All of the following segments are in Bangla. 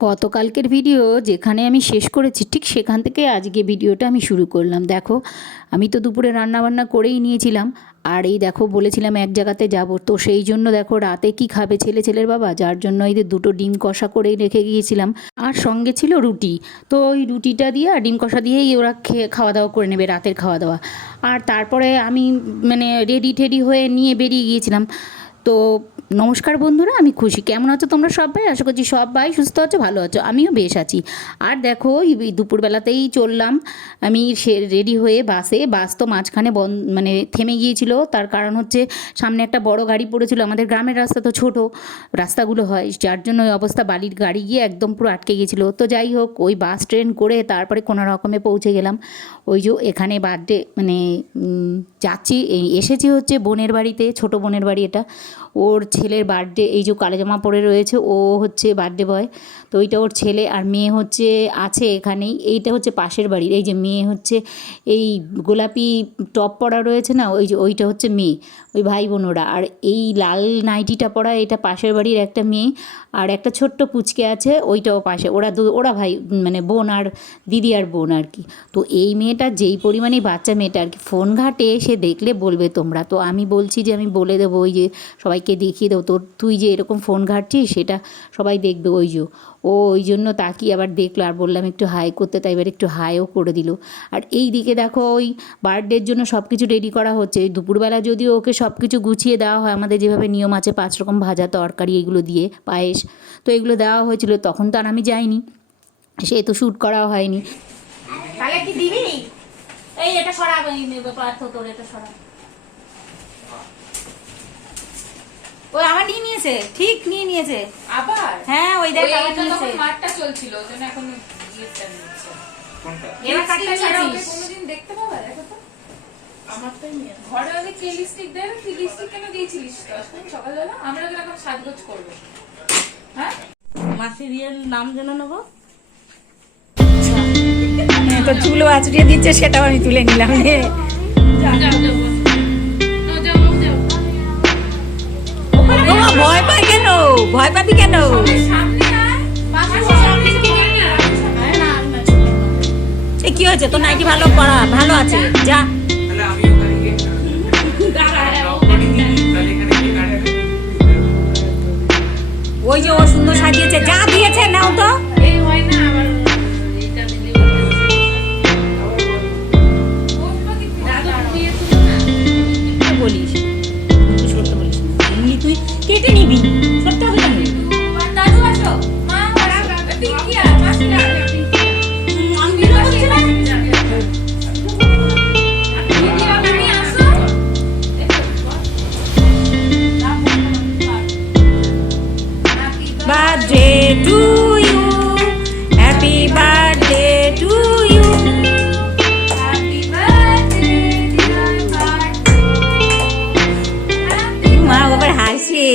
গতকালকের ভিডিও যেখানে আমি শেষ করেছি ঠিক সেখান থেকে আজকে ভিডিওটা আমি শুরু করলাম। দেখো, আমি তো দুপুরে রান্নাবান্না করেই নিয়েছিলাম। আর এই দেখো, বলেছিলাম এক জায়গাতে যাব, তো সেই জন্য দেখো রাতে কি খাবে ছেলের বাবা, যার জন্য এই যে দুটো ডিম কষা করেই রেখে গিয়েছিলাম। আর সঙ্গে ছিল রুটি। তো ওই রুটিটা দিয়ে আর ডিম কষা দিয়েই ওরা খাওয়া দাওয়া করে নেবে, রাতের খাওয়া দাওয়া। আর তারপরে আমি রেডি টেডি হয়ে নিয়ে বেরিয়ে গিয়েছিলাম। তো নমস্কার বন্ধুরা, আমি খুশি। কেমন আছো তোমরা সবাই? আশা করছি সবাই সুস্থ আছো, ভালো আছো। আমিও বেশ আছি। আর দেখো, এই দুপুরবেলাতেই চললাম আমি রেডি হয়ে বাস তো মাঝখানে থেমে গিয়েছিল। তার কারণ হচ্ছে সামনে একটা বড় গাড়ি পড়েছিল। আমাদের গ্রামের রাস্তা তো ছোট রাস্তাগুলো হয়, যার জন্য ওই অবস্থা, বালির গাড়ি গিয়ে একদম পুরো আটকে গিয়েছিল। তো যাই হোক, ওই বাস ট্রেন করে তারপরে কোনো রকমে পৌঁছে গেলাম। ওই যে এখানে বার্থডে যাচ্ছি, এসেছি হচ্ছে বোনের বাড়িতে, ছোট বোনের বাড়ি এটা। ওর ছেলের বার্থডে, এই যে কালো জামা পরে রয়েছে ও হচ্ছে বার্থডে বয়। তো ওইটা ওর ছেলে, আর মেয়ে হচ্ছে আছে এখানেই। এইটা হচ্ছে পাশের বাড়ির, এই যে মেয়ে হচ্ছে এই গোলাপি টপ পরা রয়েছে না, ওই যে ওইটা হচ্ছে মেয়ে, ওই ভাই বোনরা। আর এই লাল নাইটিটা পরা এটা পাশের বাড়ির একটা মেয়ে। আর একটা ছোট্ট পুচকে আছে, ওইটাও পাশে। ওরা ভাই বোন আর দিদি আর বোন আর কি। তো এই মেয়েটা যেই পরিমাণে বাচ্চা মেয়েটা আর কি, ফোন ঘাটে, সে দেখলে বলবে তোমরা। তো আমি বলছি যে আমি বলে দেবো, ওই যে সবাইকে দেখিয়ে দেবো, তুই যে এরকম ফোন ঘাটছিস সেটা সবাই দেখবে। ওই যে ও ওই জন্য তাকিয়ে আবার দেখলো, আর বললাম একটু হাই করতে, তাই এবার একটু হাইও করে দিল। আর এই দিকে দেখো, ওই বার্থডের জন্য সব কিছু রেডি করা হচ্ছে। দুপুরবেলা যদিও ওকে সব কিছু গুছিয়ে দেওয়া হয়, আমাদের যেভাবে নিয়ম আছে, 5 রকম ভাজা তরকারি এগুলো দিয়ে পায়েস, তো এগুলো দেওয়া হয়েছিল। তখন তো আর আমি যাইনি, সে তো শ্যুট করাও হয়নি। তাহলে কি দিবি? এই এটা সরাবো, পার্থ তোর এটা সরা। ওই আমার নিয়ে নিয়েছে, ঠিক নিয়ে নিয়েছে আবার। হ্যাঁ, ওই দেখ আমার এটা নিয়েছে। তখন মাঠটা চলছিল, ওজন্য এখন গিয়েছে নিচ্ছে। কোনটা? এবার কাটটা ছাড়িস। কোনদিন দেখতে পাবা, দেখো তো। আমারটাই নিয়ে। ঘরে আগে কি লিপস্টিক দেন, কি লিপস্টিক কেন দিয়েছিলিস সকালবেলা? আমরা তো এখন সাজগোজ করব। হ্যাঁ? মাসির রিয়েল নাম যেন নেবো। তো চুলো আঁচড়িয়ে দিচ্ছে, সেটাও আমি তুলে নিলাম। ভয় পাই কেন? ভয় পাবি কেন? কি হয়েছে? তোর নাইটি ভালো আছে, যা। ওই যে ও সুন্দর সাজিয়েছে, যা দিয়েছে নাও তো। বলিস সত্য বলিস, এমনি তুই কেটে নিবি, সত্য হবে না। দাদু আসো, মা আসো, পিঙ্কি আর মাসিরা। Birthday to you, happy birthday to you, Happy birthday dear Parth, মা আবার হাসে।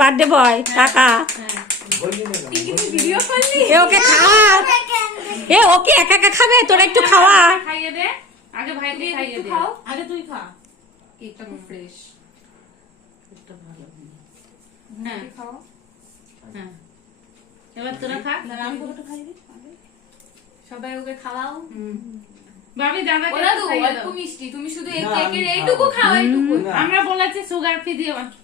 বার্থডে বয় টাকা, ভিডিও করলি? এ ওকে খাওয়া, এ ওকে একা একা খাবে, তোরা একটু খাওয়া। খাইয়ে দে আগে, ভাইকে খাইয়ে দে। খাও আগে, তুই খা। কেকটা খুব ফ্রেশ। কেকটা ভালো। হ্যাঁ খাও। হ্যাঁ, এবার তোরা খা। আমি ওটা খাইয়ে দিই। সবাই ওকে খাওয়াও। ভাবি দাদা ওরা তো অল্প মিষ্টি, তুমি শুধু এই কেকের এইটুকু খাও, এইটুকু। আমরা বলেছি সুগার ফ্রি দিয়ে বানাও।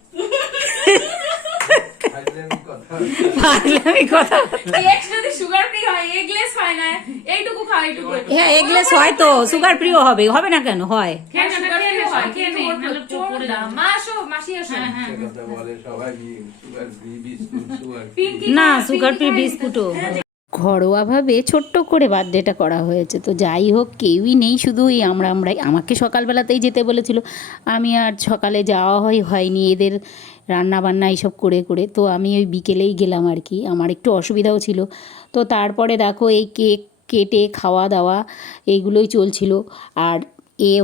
পাগলামি কথা। কেক যদি সুগার ফ্রি হয়, এগলেস হয় না, এইটুকু খাও, এইটুকু। হ্যাঁ, এগলেস হয় তো, সুগার ফ্রিও হবে, হবে না কেন? হয়। কেন সুগার ফ্রি হয়? কেন মানে পড়ে দাও। মা আসো, মাসি আসো। হ্যাঁ কথা বলে সবাই, সুগার ফ্রি বিস্কুট, সুগার পিঙ্কি না, সুগার ফ্রি বিস্কুটও। ঘরোয়াভাবে ছোট্ট করে বার্থডেটা করা হয়েছে। তো যাই হোক, কেউই নেই, শুধু এই আমরাই। আমাকে সকালবেলাতেই যেতে বলেছিল, আমি আর সকালে যাওয়া হয়নি, এদের রান্না বান্না এইসব করে করে। তো আমি ওই বিকেলেই গেলাম আর কি, আমার একটু অসুবিধাও ছিল। তো তারপরে দেখো, এই কেক কেটে খাওয়া দাওয়া এইগুলোই চলছিল। আর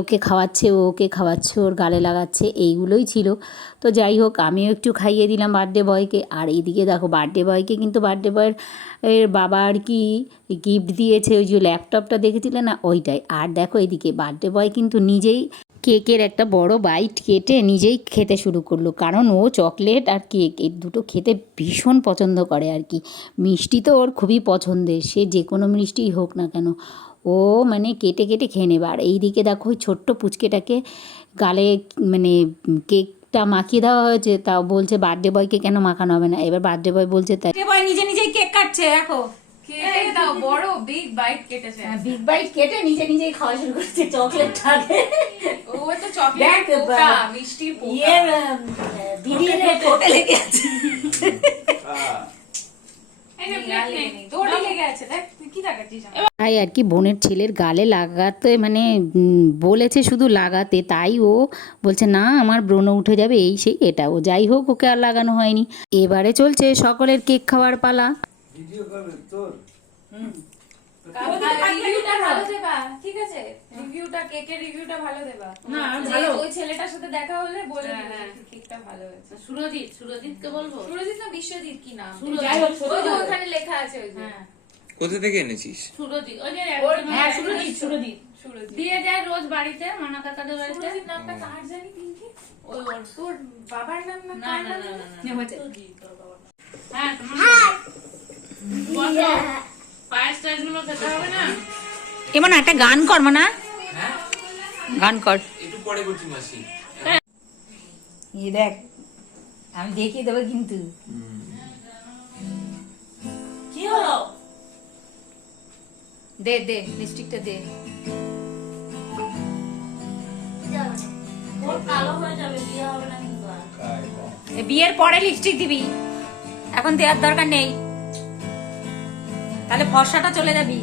ওকে খাওয়াচ্ছে, ও ওকে খাওয়াচ্ছে, ওর গালে লাগাচ্ছে, এইগুলোই ছিল। তো যাই হোক, আমিও একটু খাইয়ে দিলাম বার্থডে বয়কে। আর এইদিকে দেখো, বার্থডে বয়কে কিন্তু বার্থডে বয়ের বাবা আর কি গিফট দিয়েছে, ওই যে ল্যাপটপটা দেখেছিলে না, ওইটাই। আর দেখো, এইদিকে বার্থডে বয় কিন্তু নিজেই কেকের একটা বড় বাইট কেটে নিজেই খেতে শুরু করলো, কারণ ও চকলেট আর কেক এই দুটো খেতে ভীষণ পছন্দ করে আর কি। মিষ্টি তো ওর খুবই পছন্দের, সে যে কোনো মিষ্টিই হোক না কেন ও মানে কেটে কেটে খেয়ে নেবে। আর এইদিকে দেখো ওই ছোট্ট পুচকেটাকে গালে মানে কেকটা মাখিয়ে দেওয়া হয়েছে, তাও বলছে বার্থডে বয়কে কেন মাখানো হবে না। এবার বার্থডে বয় বলছে তাই বয় নিজে নিজেই কেক কাটছে দেখো, কেক দাও, বড় বিগ বাইট কেটেছে। বিগ বাইট কেটে নিজে নিজেই খাওয়া শুরু করছে চকলেটটাকে। ও তো চকলেট দেখ, পোকা, মিষ্টি পোকা। ইয়ে দিদির ঠোঁটে লেগে আছে। এই যে প্লেট নেই, দৌড়ে লেগে আছে, দেখ তুই কি দেখাচ্ছিস আমাকে? তাই আর কি বোনের ছেলের গালে লাগাতে মানে বলেছে শুধু লাগাতে, তাই ও বলছে না আমার ব্রণ উঠে যাবে এই সেই এটা। ও যাই হোক ওকে আর লাগানো হয়নি। এবারে চলছে সকলের কেক খাওয়ার পালা। ভিডিও করবে তোর রিভিউটা ভালো দেবা, ঠিক আছে? রিভিউটা, কেকের রিভিউটা ভালো দেবা। না, যে ভালো। ওই ছেলেটার সাথে দেখা হলে বলে দিবে কেকটা ভালো হয়েছে। সুরজিৎকে বলবো? সুরজিৎ না বিশ্বজিৎ কি নাম? যাই হোক, ওই যে ওখানে লেখা আছে ওই যে। কোথা থেকে এনেছিস? সুরজিৎ, ওই যে হ্যাঁ, সুরজিৎ। সুরজিৎ দিয়ে যায় রোজ বাড়িতে, মানা কাকাদের বাড়িতে। সুরজিৎ নামটা কার জানি পিঙ্কি? ওই ওর তোর বাবার নাম না কার নাম জানি? হয়েছে। হ্যাঁ, তোমার বলো, পায়েস টায়েস গুলো খেতে হবে না? এমন একটা গান কর না, গান কর। একটু পরে করছি মাসি। এই দেখ আমি দেখিয়ে দেবো কিন্তু। কি হলো? দে দে লিপস্টিকটা দে। বিয়ের পরে লিপস্টিক দিবি, এখন দেওয়ার দরকার নেই, তাহলে ফর্সাটা চলে যাবি।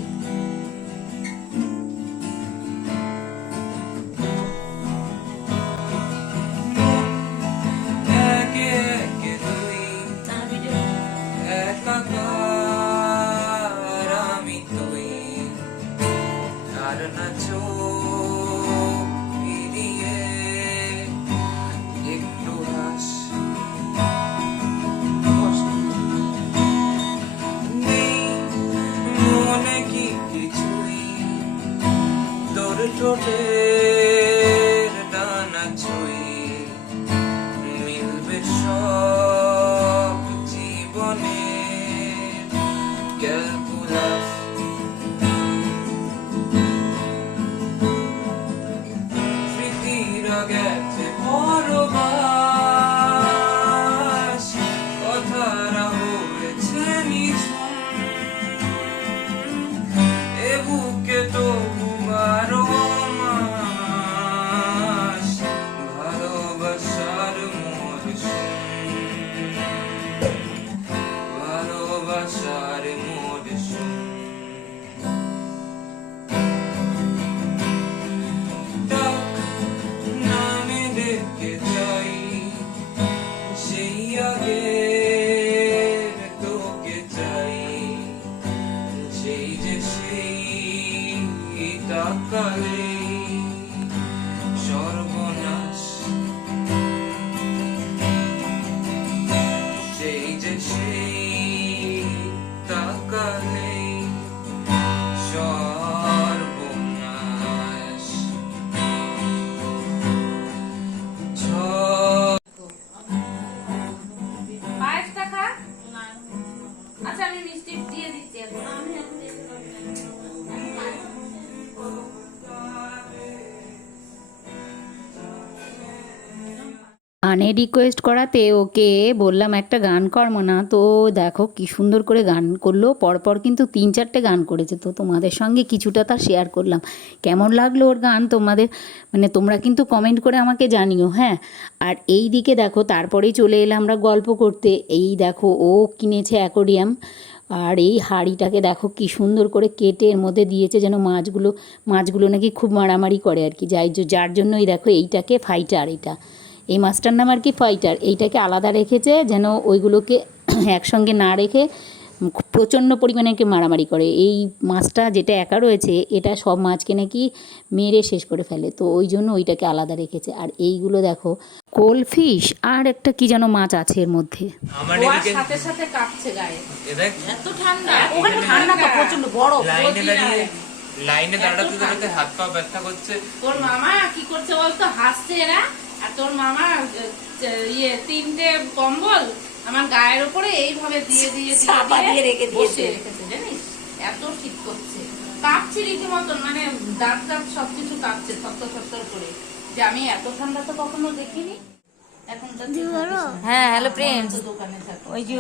একে একে তুই একাকার, আমি তুই আর না চোখ ফিরিয়ে একটু হাস। নেই মনে কি কিছুই তোর ঠোঁটের ডানা ছুঁই, মিলবে সব জীবনে ক্যালকুলাস। স্মৃতিরা গেছে পরবাস, কথারা হয়েছে নিঝুম, এ বুকে তবু বারো মাস ভালোবাসার মরশুম, ভালোবাসার মরশুম। ডাক নামে ডেকে যাই সেই আগের তোকে চাই, সেই যে সেই তাকালে সর্বনাশ, সেই যে সেই তাকালে সর্বনাশ। পায়েসটা খা। আচ্ছা আমি মিষ্টি দিয়ে দিচ্ছি এখন। গানে রিকোয়েস্ট করাতে ওকে বললাম একটা গান কর না, তো দেখো কি সুন্দর করে গান করলো, পরপর কিন্তু 3-4টে গান করেছে। তো তোমাদের সঙ্গে কিছুটা তা শেয়ার করলাম। কেমন লাগলো ওর গান তোমাদের মানে তোমরা কিন্তু কমেন্ট করে আমাকে জানিও। হ্যাঁ, আর এই দিকে দেখো তারপরেই চলে এলাম আমরা গল্প করতে। এই দেখো ও কিনেছে অ্যাকোরিয়াম, আর এই হাঁড়িটাকে দেখো কি সুন্দর করে কেটে এর মধ্যে দিয়েছে, যেন মাছগুলো নাকি খুব মারামারি করে আর কি, যার জন্যই দেখো এইটাকে ফাইটার, এই মাছটার নাম আর কি ফাইটার। এইটাকে আলাদা রেখেছে যেন ওইগুলোকে একসঙ্গে না রেখে প্রচণ্ড পরিমাণে মারামারি করে। এই মাছটা যেটা একা রয়েছে এটা সব মাছকে নাকি মেরে শেষ করে ফেলে, তো ওই জন্য ওইটাকে আলাদা রেখেছে। আর এইগুলো দেখো কোলফিশ আর একটা কি যেন মাছ আছে এর মধ্যে। আমার ওর এদিকে সাথে সাথে কাঁপছে গায়ে। এ দেখ এত ঠান্ডা। ওখানে ঠান্ডা তো প্রচন্ড বড়। লাইনে দাঁড়িয়ে লাইনে দাঁড়াতে দাঁড়াতে হাত পা ব্যথা করছে। তোর মামা কি করছে বলতো, হাসছে এরা, আর তোর মামা তিনটে কম্বল আমার গায়ের উপরে এইভাবে দিয়ে দিয়ে চাপা দিয়ে রেখে দিয়েছে। বসিয়ে রেখেছে, জানিস? এত শীত করছে, কাঁপছে রীতিমতন, মানে দাঁত দাঁত সবকিছু কাঁপছে থর করে, যে আমি এত ঠান্ডা তো কখনো দেখিনি। এখন হ্যাঁ, হ্যালো ফ্রেন্ডস। দোকানে থাকো। ওই যে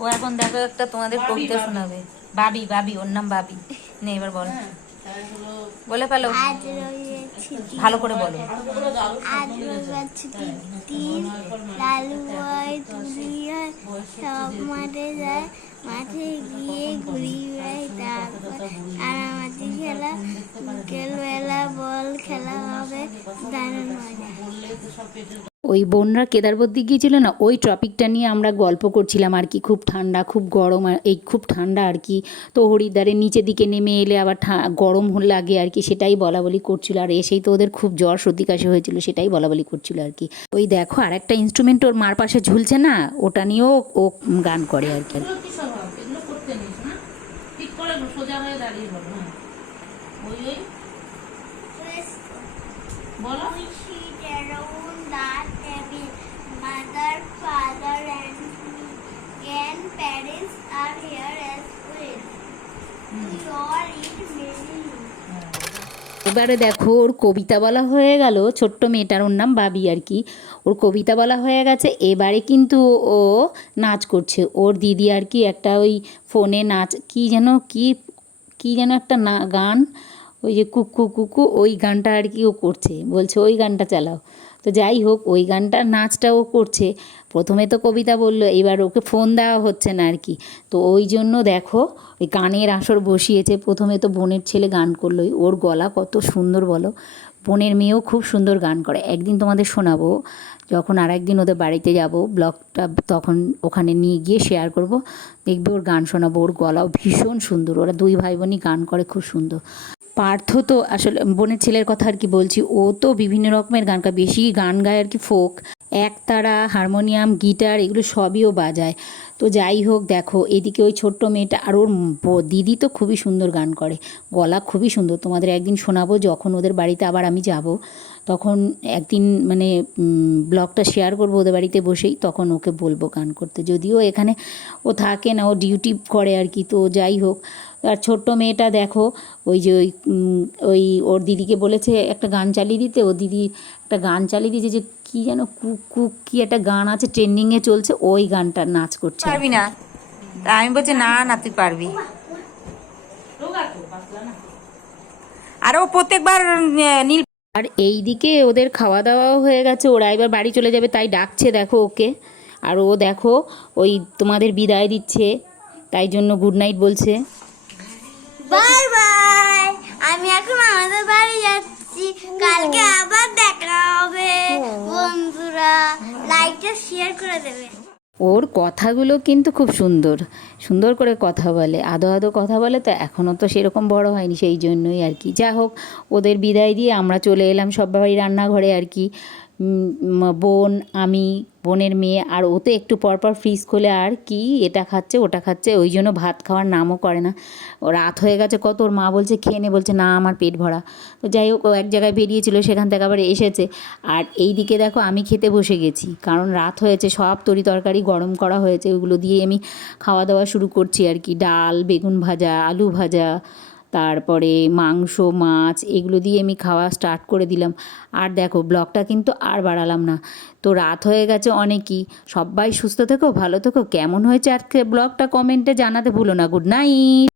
ও এখন দেখো একটা তোমাদের কবিতা শোনাবে। বাবি, বাবি, ওর নাম বাবি। নে এবার বল, বলে ফেলো, ভালো করে বলো। আজ রবিবার ছুটির দিন, লালু হয় তুলি হয়, সব মাঠে যায়, মাঠে গিয়ে ঘুরি বেড়াই, তারপর কানামাছি খেলা, বিকেলবেলা বল খেলা হবে, দারুণ মজা। ওই বোনরা কেদারবদ্রী গিয়েছিল না, ওই টপিকটা নিয়ে আমরা গল্প করছিলাম আর কি। খুব ঠান্ডা, খুব গরম, আর এই খুব ঠান্ডা আর কি। তো হরিদ্বারের নিচের দিকে নেমে এলে আবার গরম লাগে আর কি, সেটাই বলা বলি করছিল। আর এসেই তো ওদের খুব জ্বর সর্দি কাশি হয়েছিল, সেটাই বলা বলি করছিল আর কি। ওই দেখো আর একটা ইনস্ট্রুমেন্ট ওর মার পাশে ঝুলছে না, ওটা নিয়েও ও গান করে আর কি। এগুলো কি স্বভাব? এগুলো করতে নিস না, ঠিক করে সোজা হয়ে দাঁড়িয়ে বলো। হ্যাঁ, ওই বলো। We sit around the table, mother, father and me. Grandparents are here as well. We all eat many. এবারে দেখো ওর কবিতা বলা হয়ে গেল, ছোট্ট মেয়েটার, ওর নাম বাবি আর কি। ওর কবিতা বলা হয়ে গেছে, এবারে কিন্তু ও নাচ করছে। ওর দিদি আর কি একটা ওই ফোনে নাচ, কি যেন একটা গান, ওই যে কুকু কুকু, ওই গানটা আর কি ও করছে, বলছে ওই গানটা চালাও। তো যাই হোক, ওই গানটার নাচটা ও করছে। প্রথমে তো কবিতা বললো, এবার ওকে ফোন দেওয়া হচ্ছে না আর কি। তো ওই জন্য দেখো ওই গানের আসর বসিয়েছে। প্রথমে তো বোনের ছেলে গান করলো, ওর গলা কত সুন্দর বলো। বোনের মেয়েও খুব সুন্দর গান করে, একদিন তোমাদের শোনাবো যখন আর একদিন ওদের বাড়িতে যাব ব্লগটা, তখন ওখানে নিয়ে গিয়ে শেয়ার করব, দেখবে ওর গান শোনাবো। ওর গলাও ভীষণ সুন্দর, ওরা দুই ভাই বোনই গান করে খুব সুন্দর। পার্থ তো আসলে বোনের ছেলের কথা আর কি বলছি, ও তো বিভিন্ন রকমের গান গায়, বেশি গান গায় আর কি ফোক, একতারা, হারমোনিয়াম, গিটার, এগুলো সবই ও বাজায়। তো যাই হোক, দেখো এদিকে ওই ছোট্ট মেয়েটা, আর ওর দিদি তো খুবই সুন্দর গান করে, গলা খুবই সুন্দর। তোমাদের একদিন শোনাবো যখন ওদের বাড়িতে আবার আমি যাব, তখন একদিন মানে ব্লগটা শেয়ার করবো ওদের বাড়িতে বসেই, তখন ওকে বলবো গান করতে। যদিও এখানে ও থাকে না, ও ডিউটি করে আর কি। তো যাই হোক, আর ছোট্ট মেয়েটা দেখো ওই যে ওই ওর দিদিকে বলেছে একটা গান চালিয়ে দিতে, ও দিদি একটা গান চালিয়ে দিয়েছে, যে কী যেন কুক কুক কি একটা গান আছে ট্রেন্ডিংয়ে চলছে, ওই গানটার নাচ করছে। পারবি না? তা আমি বলছি না না, তুই পারবি। আর ও প্রত্যেকবার নীল। আর এই দিকে ওদের খাওয়া দাওয়াও হয়ে গেছে, ওরা এবার বাড়ি চলে যাবে, তাই ডাকছে দেখো ওকে। আর ও দেখো ওই তোমাদের বিদায় দিচ্ছে, তাই জন্য গুড নাইট বলছে। বাই বাই, আমি এখন আমাদের বাড়ি যাচ্ছি, কালকে আবার দেখা হবে। বন্ধুরা লাইকটা শেয়ার করে দেবে। ওর কথাগুলো কিন্তু খুব সুন্দর সুন্দর করে কথা বলে, আদো আদো কথা বলে। তো এখনও তো সেরকম বড় হয়নি, সেই জন্যই আর কি। যা হোক, ওদের বিদায় দিয়ে আমরা চলে এলাম সবাই রান্নাঘরে আর কি। বোন, আমি, বোনের মেয়ে, আর ও তো একটু পরপর ফ্রিজ খোলে আর কি এটা খাচ্ছে ওটা খাচ্ছে, ওই জন্য ভাত খাওয়ার নামও করে না। ও রাত হয়ে গেছে কত, ওর মা বলছে খেয়ে নে, বলছে না আমার পেট ভরা। তো যাই হোক, ও এক জায়গায় বেরিয়েছিল, সেখান থেকে আবার এসেছে। আর এই দিকে দেখো আমি খেতে বসে গেছি, কারণ রাত হয়েছে, সব তরি তরকারি গরম করা হয়েছে, ওগুলো দিয়ে আমি খাওয়া দাওয়া শুরু করছি আর কি। ডাল, বেগুন ভাজা, আলু ভাজা, তারপরে মাংস, মাছ, এগুলো দিয়ে আমি খাওয়া স্টার্ট করে দিলাম। আর দেখো ব্লগটা কিন্তু আর বাড়ালাম না, তো রাত হয়ে গেছে অনেকই। সবাই সুস্থ থেকো, ভালো থেকো। কেমন হয়েছে আজকে ব্লগটা কমেন্টে জানাতে ভুলো না। Good night.